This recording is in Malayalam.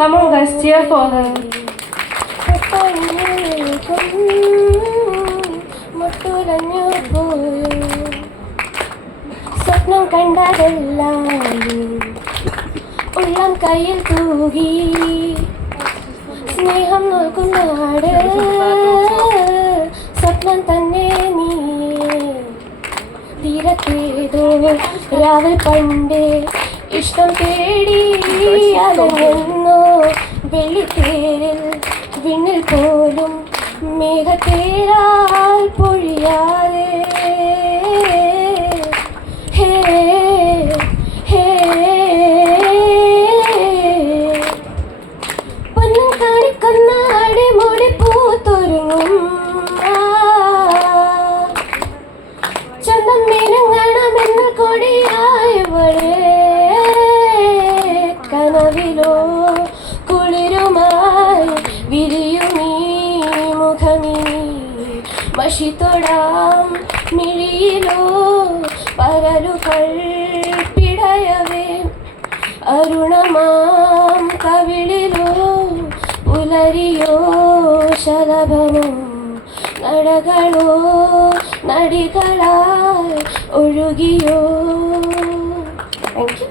Come on, guys, cheer for her. സ്വപ്നം കണ്ടതെല്ലാം ഉള്ളം കയ്യിൽ തൂകി സ്നേഹം നോക്കുന്നാട് സ്വപ്നം തന്നെ നീ തീരത്തേതോ രാവിൽ പണ്ടേ ഇഷ്ടം തേടി അലഞ്ഞെന്നോ വെള്ളിത്തേരിൽ വിണ്ണിൽ പോലും മേഘത്തേരാൽ പൊഴിയാതെ ഹേ ഹേ പൊന്നും കാണിക്കുന്ന അടിമുടി പൂത്തൊരുങ്ങും ചന്തം മീനങ്ങണമെന്ന് കൊടിയായവളെ കനവിലോ കുളിരുമായി വിരിയുമീ മുഖമീ മഷിത്തൊടാം മിഴിയിലോ പരലുകൾ പിടയവേ അരുണമാം കവിളിലോ പുലരിയോ ശലഭമോ നടകളോ നടികളായി ഒഴുകിയോ. Thank you.